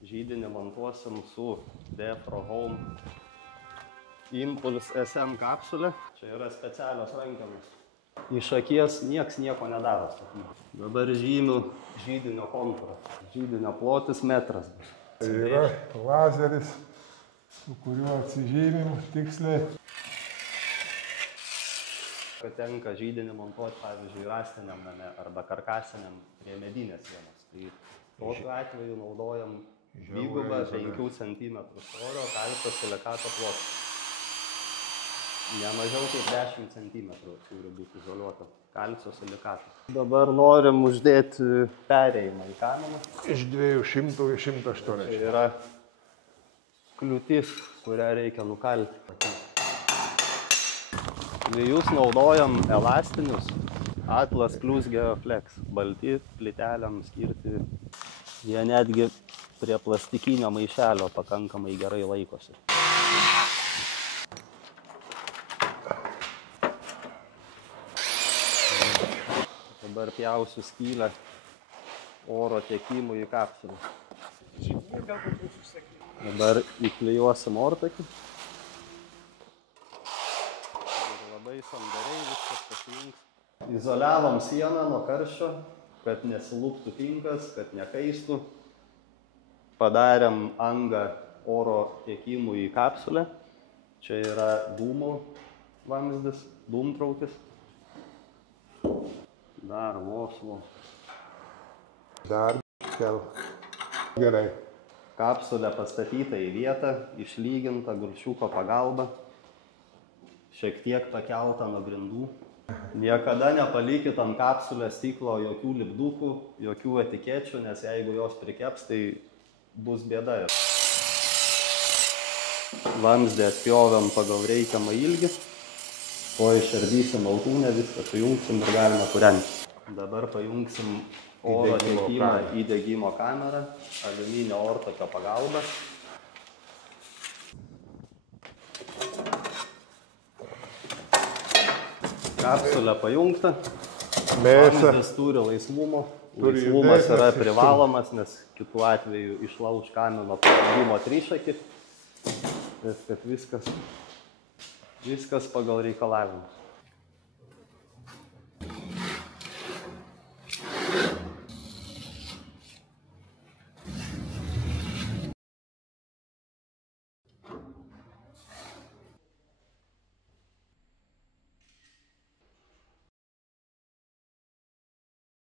Židinį montuosim su Defro Home Impulse SM kapsulė. Čia yra specialios rankenos. Iš akies nieks nieko nedaro. Dabar žymiu židinio kontūrą. Židinio plotis metras bus. Tai yra lazeris, su kuriuo atsižymim tiksliai. Kad tenka židinį montuoti, pavyzdžiui, rąstiniam name arba karkasiniam prie medinės sienos. Tai tokiu atveju naudojam dvigubą 5 cm storio kalcio silikato plotą. Ne mažiau kaip 10 cm turi būti izoliuota kalcio silikato. Dabar norim uždėti perėjimą į kaminą. Iš 200 į 180. Tai yra kliūtis, kurią reikia nukalti. Klijus naudojam elastinius Atlas plus Geoflex. Balti plytelėm skirti. Jie netgi prie plastikinio maišelio pakankamai gerai laikosi. Dabar pjausiu skylę oro tiekimui į kapsulę. Dabar įklijuosim ortakį. Labai sandariai viskas pasijungs. Izoliavom sieną nuo karščio, kad nesiluptų tinkas, kad nekaistų. Padarėm angą oro tiekimui į kapsulę. Čia yra dūmų vamzdis, dūmtraukis. Dar vos. Dar kel. Gerai. Kapsulė pastatyta į vietą, išlyginta gulčiuko pagalba. Šiek tiek pakelta nuo grindų. Niekada nepalikit ant kapsulės stiklo jokių lipdukų, jokių etikečių, nes jeigu jos prikeps, tai bus bėda. Vamzdį atpjovėm pagal reikiamą ilgį, o išardysim alkūnę, viską sujungsim ir galima kūrenti. Dabar pajungsim oro tiekimą į degimo kamerą, aliuminio ortakio pagalba. Kapsulė pajungta. Vamzdis turi laisvumo. Laisvumas yra privalomas, nes kitu atveju išlauš kamino padengimo trišakį. Kad viskas pagal reikalavimus.